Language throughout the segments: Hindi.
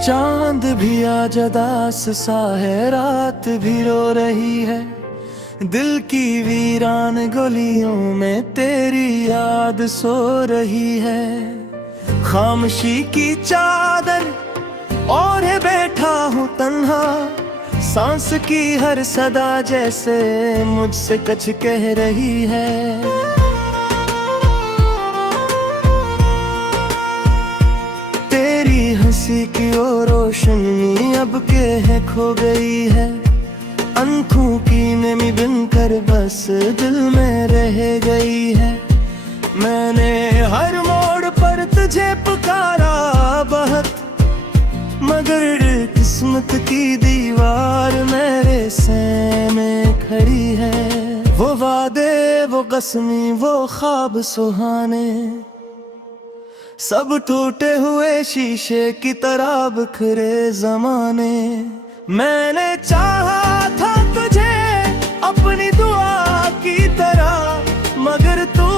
चांद भी आज उदास सा है, रात भी रो रही है। दिल की वीरान गलियों में तेरी याद सो रही है। खामोशी की चादर और है बैठा हूँ तन्हा, सांस की हर सदा जैसे मुझसे कुछ कह रही है। हंसी की वो रोशनी अब के है खो गई है। आंखों की नमी बनकर बस दिल में रह गई है। मैंने हर मोड़ पर तुझे पुकारा बहुत, मगर किस्मत की दीवार मेरे सामने खड़ी है। वो वादे, वो कसमी, वो ख्वाब सुहाने सब टूटे हुए शीशे की तरह बिखरे जमाने। मैंने चाहा था तुझे अपनी दुआ की तरह, मगर तू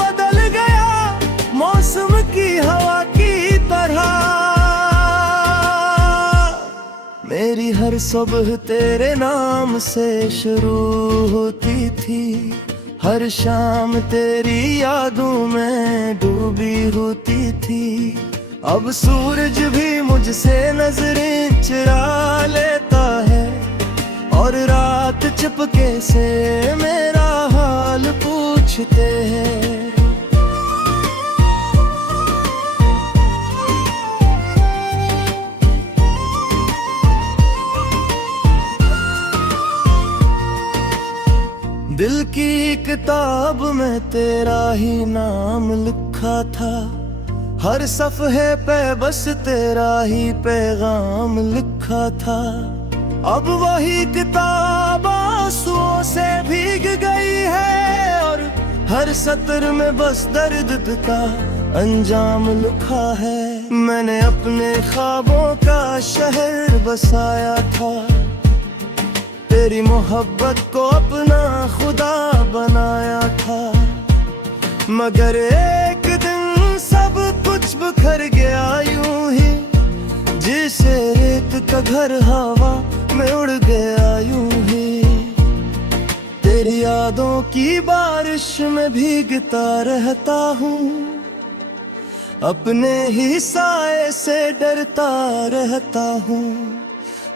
बदल गया मौसम की हवा की तरह। मेरी हर सुबह तेरे नाम से शुरू होती थी, हर शाम तेरी यादों में डूबी होती थी। अब सूरज भी मुझसे नजरें चुरा लेता है, और रात चुपके से मेरा हाल पूछते हैं। दिल की किताब में तेरा ही नाम लिखा था, हर सफ़हे पे बस तेरा ही पैगाम लिखा था। अब वही किताब आंसुओं से भीग गई है, और हर सत्र में बस दर्द का अंजाम लिखा है। मैंने अपने ख्वाबों का शहर बसाया था, तेरी मोहब्बत को अपना खुदा बनाया था। मगर एक दिन सब कुछ बिखर गया यूं ही, जैसे रेत का घर हवा में उड़ गया यूं ही। तेरी यादों की बारिश में भीगता रहता हूँ, अपने ही साए से डरता रहता हूँ।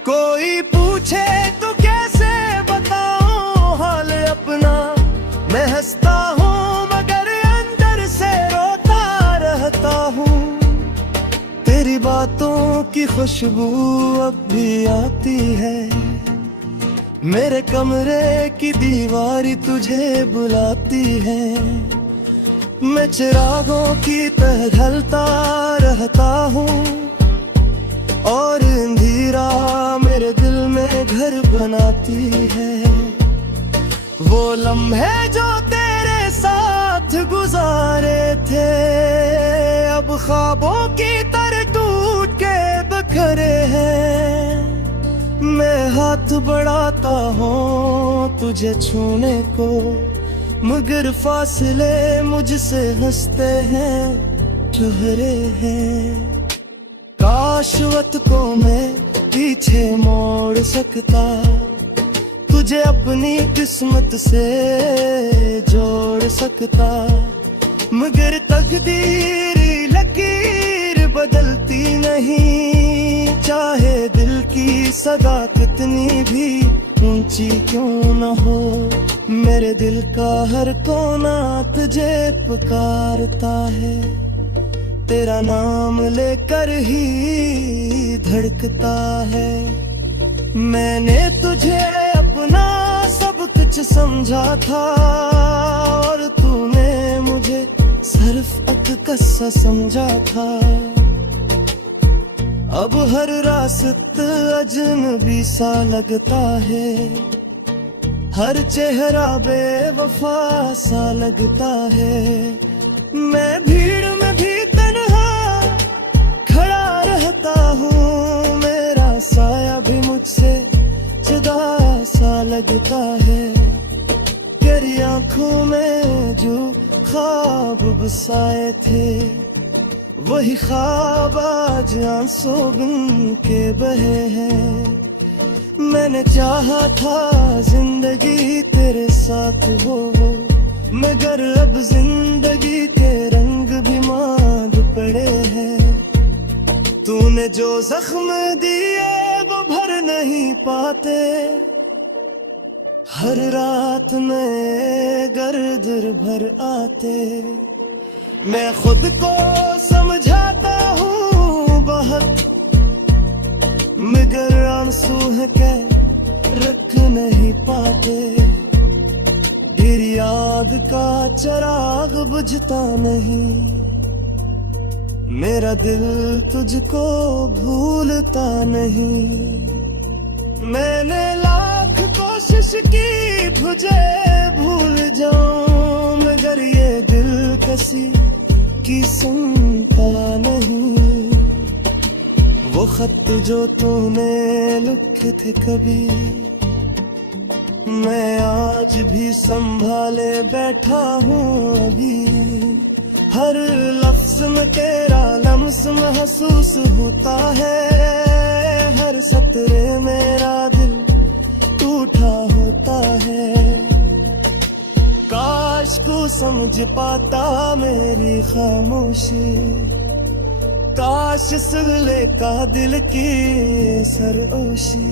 कोई पूछे तो कैसे बताऊं हाल अपना, मैं हंसता हूँ मगर अंदर से रोता रहता हूँ। तेरी बातों की खुशबू अब भी आती है, मेरे कमरे की दीवार तुझे बुलाती है। मैं चिरागों की तरह ढलता रहता हूँ, और अंधेरा मेरे दिल में घर बनाती है। वो लम्हे जो तेरे साथ गुजारे थे, अब ख्वाबों की तरह टूट के बिखरे हैं। मैं हाथ बढ़ाता हूँ तुझे छूने को, मगर फासले मुझसे हंसते हैं, ठहरे हैं। काश वक्त को मैं पीछे मोड़ सकता, तुझे अपनी किस्मत से जोड़ सकता। मगर तकदीर लकीर बदलती नहीं, चाहे दिल की सदा कितनी भी ऊंची क्यों न हो। मेरे दिल का हर कोना तुझे पुकारता है, तेरा नाम लेकर ही धड़कता है। मैंने तुझे अपना सब कुछ समझा था, और तूने मुझे सिर्फ अकस्सा समझा था। अब हर रास्ता अजनबी सा लगता है, हर चेहरा बेवफा सा लगता है। मैं भीड़ में भी खड़ा रहता हूँ, मेरा साया भी मुझसे जुदा सा लगता है। तेरी आंखों में जो ख्वाब बसाए थे, वही ख्वाब आज आंसू बिन के बहे हैं। मैंने चाहा था जिंदगी तेरे साथ हो, मगर अब जिंदगी के रंग भी मांद पड़े हैं। तूने जो जख्म दिए वो भर नहीं पाते, हर रात में गर्द भर आते। मैं खुद को समझाता हूँ बहुत, मगर आंसू है कह रख नहीं पाते। फिर याद का चिराग बुझता नहीं, मेरा दिल तुझको भूलता नहीं। मैंने लाख कोशिश की तुझे भूल जाऊं, मगर ये दिल किसी की सुनता नहीं। वो खत जो तूने लिखे थे कभी, मैं आज भी संभाले बैठा हूँ अभी। हर लफ्ज में तेरा लम्स महसूस होता है, हर सतरे मेरा दिल टूटा होता है। काश को समझ पाता मेरी खामोशी, काश सिले का दिल की सरोशी।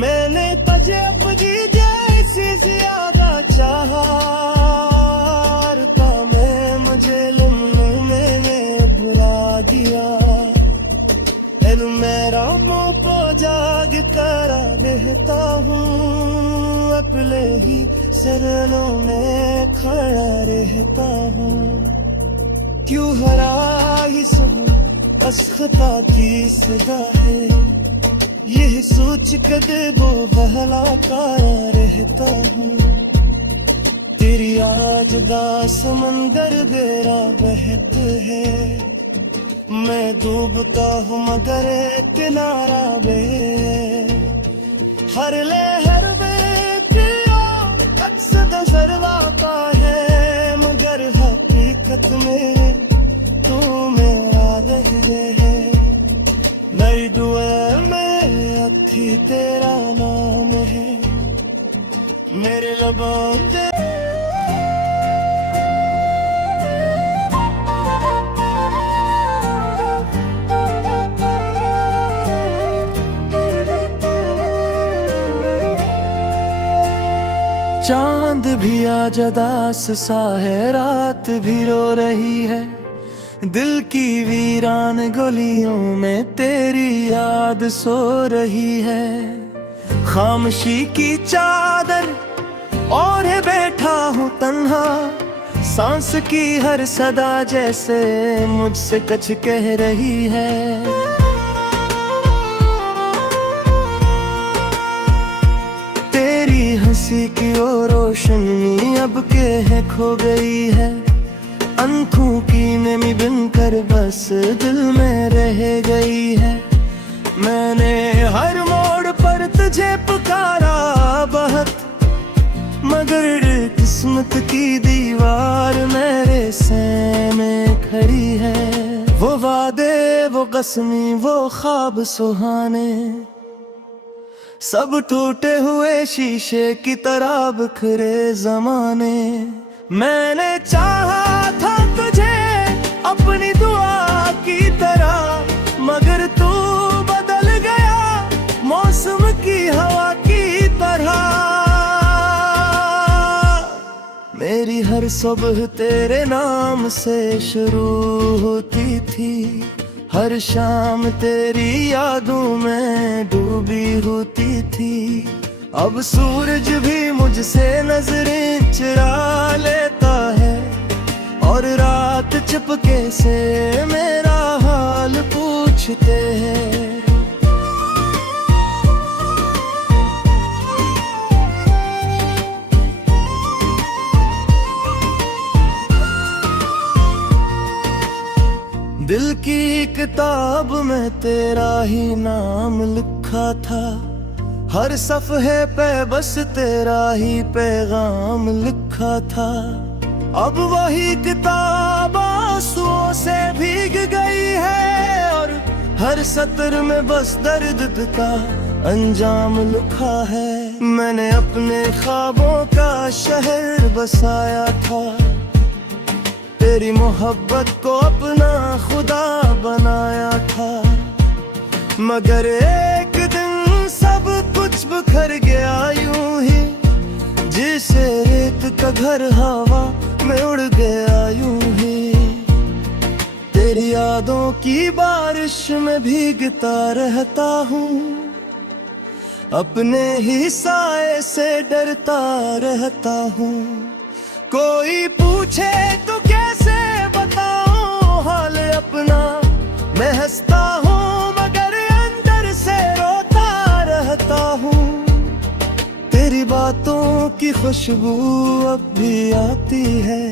मैंने तुझे अपनी जैसी ज्यादा चाहा, मैं मुझे लम्हे में भुला गया। मेरा मुँह को जाग कर रहता हूँ, अपने ही शरणों में खड़ा रहता हूँ। क्यों हरा ही सहूं बस खता की सदा है, यही सोच कर वो बहलाता रहता हूँ। तेरी आज दा समंदर मेरा बहत है, मैं डूबता हूँ मगर किनारा में। हर लहर में तेरा अक्स नजर आता है, मगर हकीकत में तू मेरा रहे है। नई दुआ में अथी तेरा नाम है, मेरे लबों पे चांद भी आज उदास सा है, रात भी रो रही है। दिल की वीरान गलियों में तेरी याद सो रही है। खामोशी की चादर और बैठा हूँ तन्हा, सांस की हर सदा जैसे मुझसे कुछ कह रही है। हंसी की वो रोशनी अब के है खो गई है, आंखों की नमी बनकर बस दिल में रह गई है। मैंने हर मोड़ पर तुझे पुकारा बहुत, मगर किस्मत की दीवार मेरे सामने खड़ी है। वो वादे वो कसमी वो ख्वाब सुहाने, सब टूटे हुए शीशे की तरह बिखरे जमाने। मैंने चाहा था तुझे अपनी दुआ की तरह, मगर तू बदल गया मौसम की हवा की तरह। मेरी हर सुबह तेरे नाम से शुरू होती थी, हर शाम तेरी यादों में डूबी होती थी। अब सूरज भी मुझसे नजरें चुरा लेता है, और रात चुपके से मेरा हाल पूछते हैं। दिल की किताब में तेरा ही नाम लिखा था, हर सफ़हे पे बस तेरा ही पैगाम लिखा था। अब वही किताब आंसुओं से भीग गई है और हर सत्र में बस दर्द का अंजाम लिखा है। मैंने अपने ख्वाबों का शहर बसाया था, तेरी मोहब्बत को अपना खुदा बनाया था। मगर एक दिन सब कुछ बिखर गया यूं ही, जैसे रेत का घर हवा में उड़ गया यूं ही। तेरी यादों की बारिश में भीगता रहता हूँ, अपने ही साए से डरता रहता हूँ। कोई पूछे तो कैसे बताऊं हाल अपना, मैं हंसता हूँ मगर अंदर से रोता रहता हूँ। तेरी बातों की खुशबू अब भी आती है,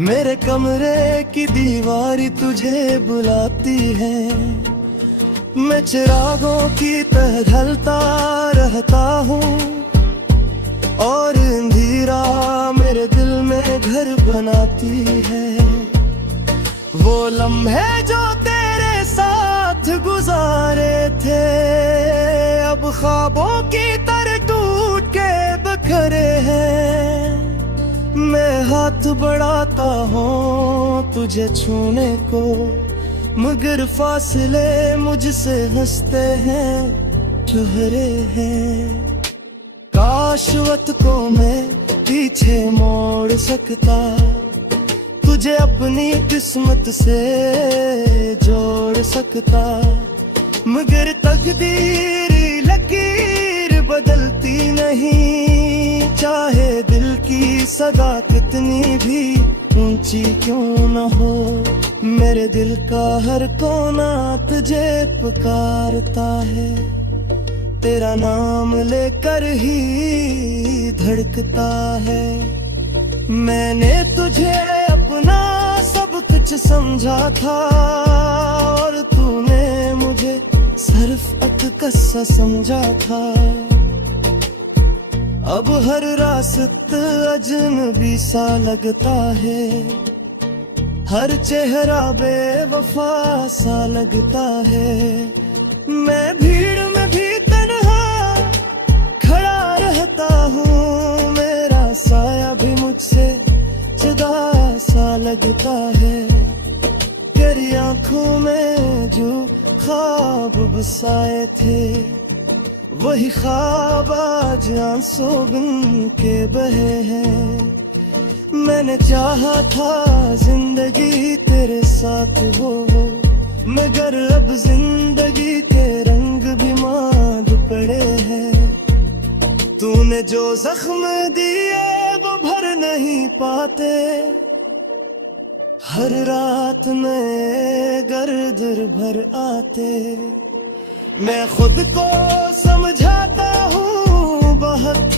मेरे कमरे की दीवार तुझे बुलाती है। मैं चिरागों की तरह ढलता रहता हूँ और अंधेरा मेरे दिल में घर बनाती है। वो लम्हे जो तेरे साथ गुजारे थे अब ख्वाबों की तरह टूट के बिखरे हैं। मैं हाथ बढ़ाता हूँ तुझे छूने को, मगर फासले मुझसे हंसते हैं, चेहरे हैं। काश वक्त को मैं पीछे मोड़ सकता, तुझे अपनी किस्मत से जोड़ सकता। मगर तकदीर लकीर बदलती नहीं, चाहे दिल की सदा कितनी भी ऊंची क्यों न हो। मेरे दिल का हर कोना तुझे पुकारता है, तेरा नाम लेकर ही धड़कता है। मैंने तुझे अपना सब कुछ समझा था और तूने मुझे सिर्फ अतकस्सा समझा था। अब हर रास्ता अजनबी सा लगता है, हर चेहरा बेवफा सा लगता है। मैं भीड़ में भी तन्हा खड़ा रहता हूँ, मेरा साया भी मुझसे जुदा सा लगता है। तेरी आंखों में जो ख्वाब बसाए थे, वही ख्वाब आज आंसू बन के बहे हैं। मैंने चाहा था जिंदगी तेरे साथ हो, मगर अब जिंदगी के रंग भी मांद पड़े हैं। तूने जो जख्म दिए वो भर नहीं पाते, हर रात नए गर्द भर आते। मैं खुद को समझाता हूँ बहुत,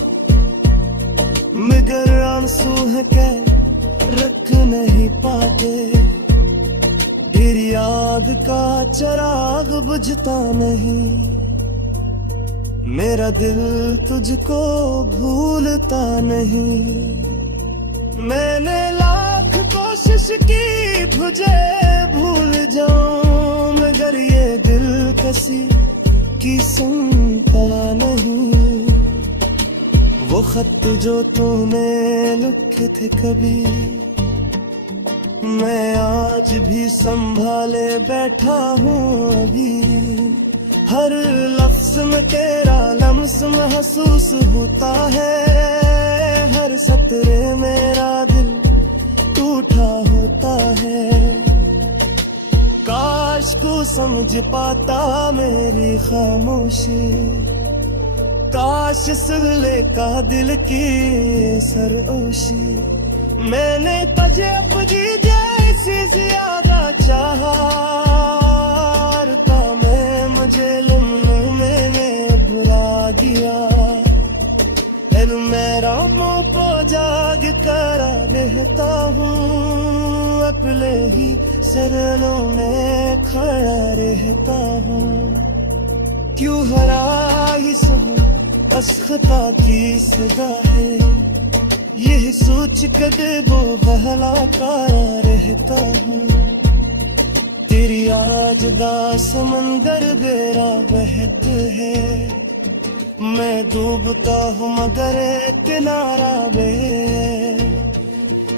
मगर आंसू है कह रख नहीं पाते। फिर याद का चिराग बुझता नहीं, मेरा दिल तुझको भूलता नहीं। मैंने लाख कोशिश की तुझे भूल जाऊं, मगर ये दिल किसी की सुनता नहीं। वो खत जो तूने लिखे थे कभी, मैं आज भी संभाले बैठा हूँ अभी। हर लफ्ज में तेरा लम्स महसूस होता है, हर सतरे मेरा दिल टूटा होता है। काश को समझ पाता मेरी खामोशी, काश सिले का दिल की सरोशी। मैंने तुझे अपनी जैसी ज्यादा चाहा, मैं मुझे लम्हे में बुला गया। मेरा मुँह को जाग कर रहता हूँ, अपने ही शरणों में खड़ा रहता हूँ। क्यों हरा ही सहूं बस खता की सदा है, यही सोच कदे वो बहलाता रहता हूँ। तेरी आज दा समंदर बेरा बहत है, मैं डूबता हूँ मगर किनारा बे।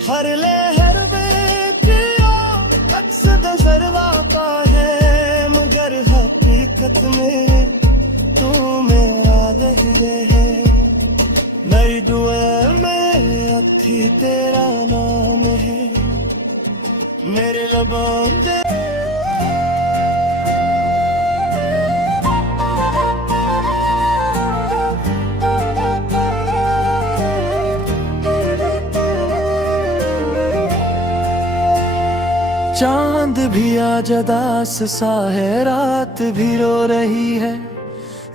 हर लहर में तेरा अक्स नजर आता है, मगर हकीकत में तू मेरा लहरे है। मेरी दुआ में अथी तेरा नाम है, मेरे लबों पे चांद भी आज उदास सा है, रात भी रो रही है।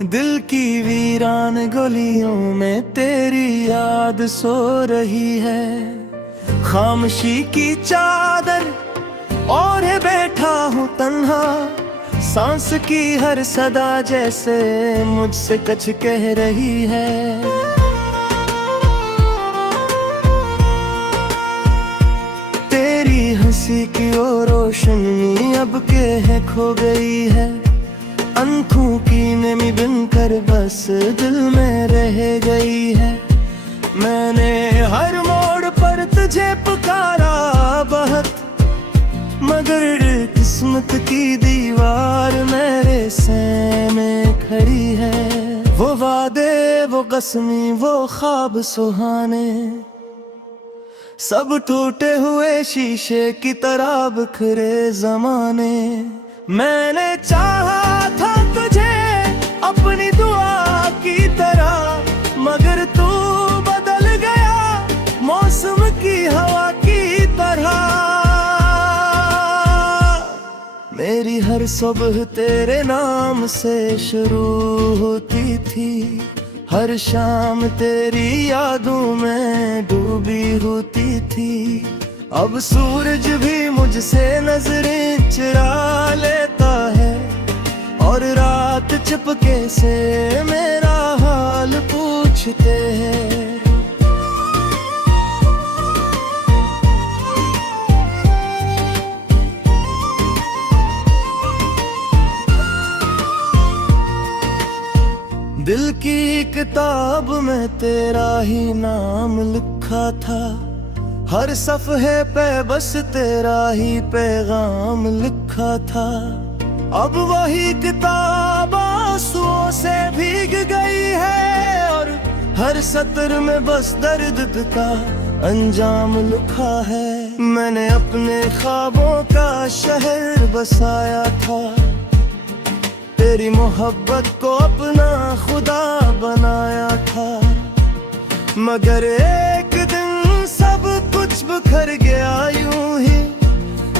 दिल की वीरान गलियों में तेरी याद सो रही है। खामोशी की चादर और बैठा हूँ तन्हा, सांस की हर सदा जैसे मुझसे कुछ कह रही है। हंसी की वो रोशनी अब के है खो गई है, आंखों की नमी बनकर बस दिल में रह गई है। मैंने हर मोड़ पर तुझे पुकारा बहुत, मगर किस्मत की दीवार मेरे सामने खड़ी है। वो वादे, वो कसमी, वो ख्वाब सुहाने सब टूटे हुए शीशे की तरह बिखरे जमाने। मैंने चाहा था तुझे अपनी दुआ की तरह, मगर तू बदल गया मौसम की हवा की तरह। मेरी हर सुबह तेरे नाम से शुरू होती थी, हर शाम तेरी यादों में डूबी होती थी। अब सूरज भी मुझसे नजरें चुरा लेता है, और रात चुपके से मेरा हाल पूछते हैं। दिल की किताब में तेरा ही नाम लिखा था, हर सफ़हे पे बस तेरा ही पैगाम लिखा था। अब वही किताब आंसुओं से भीग गई है, और हर सत्र में बस दर्द का अंजाम लिखा है। मैंने अपने ख्वाबों का शहर बसाया था, तेरी मोहब्बत को अपना खुदा बनाया था। मगर एक दिन सब कुछ बिखर गया यूं ही,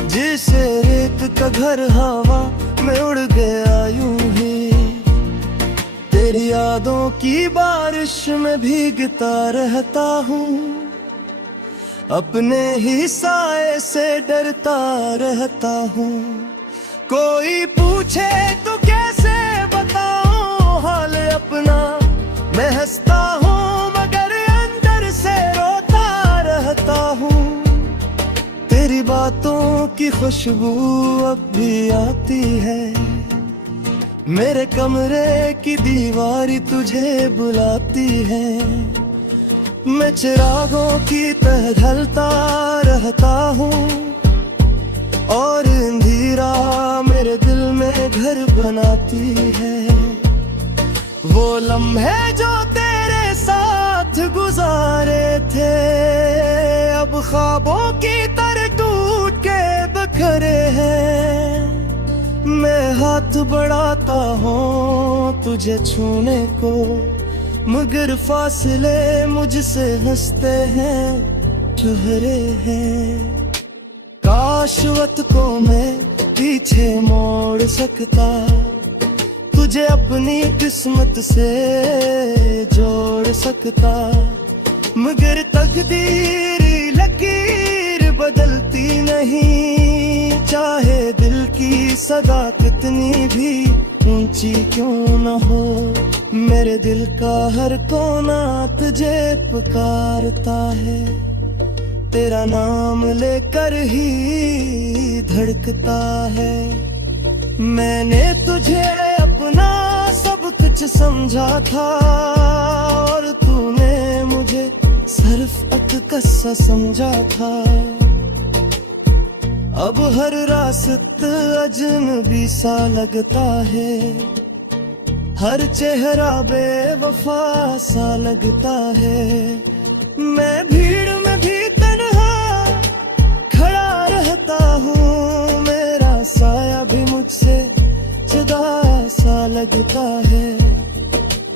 जैसे रेत का घर हवा में उड़ गया यूं ही। तेरी यादों की बारिश में भीगता रहता हूँ, अपने ही साए से डरता रहता हूँ। कोई पूछे तो कैसे बताऊं हाल अपना, मैं हंसता हूँ मगर अंदर से रोता रहता हूँ। तेरी बातों की खुशबू अब भी आती है, मेरे कमरे की दीवार तुझे बुलाती है। मैं चिरागों की तरह ढलता रहता हूँ, और अंधेरा मेरे दिल में घर बनाती है। वो लम्हे जो तेरे साथ गुजारे थे, अब ख्वाबों की तरह टूट के बिखरे हैं। मैं हाथ बढ़ाता हूँ तुझे छूने को, मगर फासले मुझसे हंसते हैं, चेहरे हैं। काश वक्त को मैं पीछे मोड़ सकता, तुझे अपनी किस्मत से जोड़ सकता। मगर तकदीर लकीर बदलती नहीं, चाहे दिल की सदा कितनी भी ऊंची क्यों न हो, मेरे दिल का हर कोना तुझे पुकारता है। तेरा नाम लेकर ही धड़कता है। मैंने तुझे अपना सब कुछ समझा था, और तूने मुझे सिर्फ अतकस्सा समझा था। अब हर रास्ता अजनबी सा लगता है, हर चेहरा बेवफा सा लगता है। मैं भीड़ में भी तन्हा खड़ा रहता हूँ, मेरा साया भी मुझसे जुदा सा लगता है।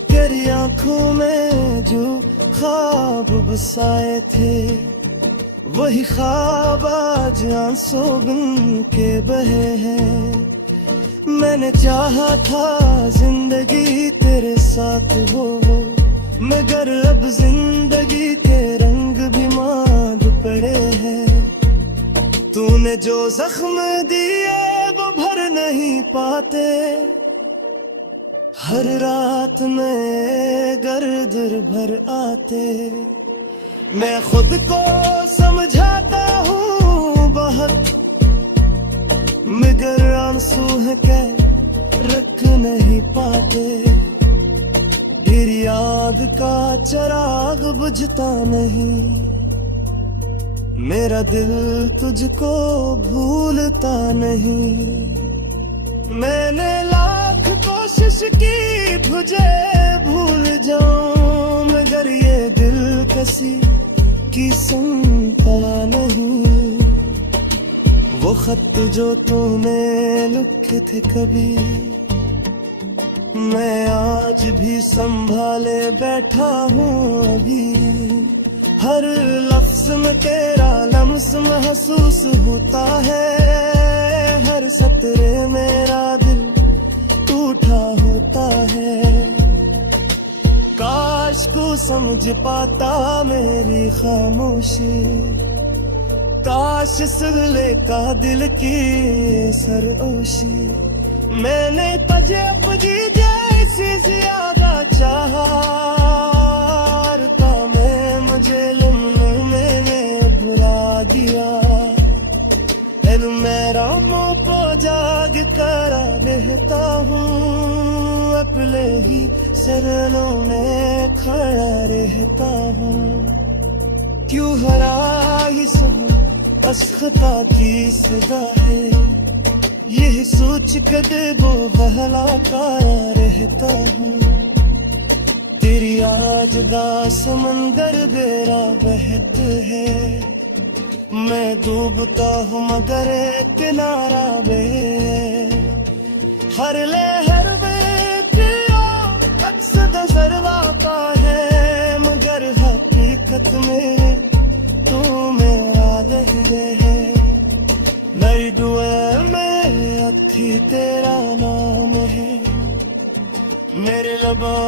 तेरी आंखों में जो ख्वाब बसाए थे, वही ख्वाब आज आंसू बन के बहे हैं। मैंने चाहा था जिंदगी तेरे साथ हो, मगर अब जिंदगी के रंग भी मांद पड़े हैं। तूने जो जख्म दिए वो भर नहीं पाते, हर रात में गर्द भर आते। मैं खुद को समझाता हूँ बहुत, मगर आंसू है कह रख नहीं पाते। फिर याद का चिराग बुझता नहीं, मेरा दिल तुझको भूलता नहीं। मैंने लाख कोशिश की तुझे भूल जाऊं, मगर ये दिल किसी की सुनता नहीं। वो खत जो तूने लिखे थे कभी, मैं आज भी संभाले बैठा हूँ अभी। हर लफ्ज में तेरा लम्स महसूस होता है, हर सतरे मेरा दिल टूटा होता है। काश को समझ पाता मेरी खामोशी, काश सिले का दिल की सरोशी। मैंने तुझे अपनी जैसी ज्यादा चाहा, मैं मुझे मैंने बुरा दिया। मेरा मुँह को जाग कर रहता हूँ, अपने ही शरणों में खड़ा रहता हूँ। क्यों हरा ही सब अस्खता की सदा है, यही सोच कर वो बहलाता रहता हूँ। तेरी आज दा समंदर बेरा बहत है, मैं डूबता हूँ मगर किनारा बे। हर लहर में अक्स नजर आता है, मगर हकीकत में तू मेरा लहरे है। मेरी दुआ में अथी तेरा नाम है, मेरे लबों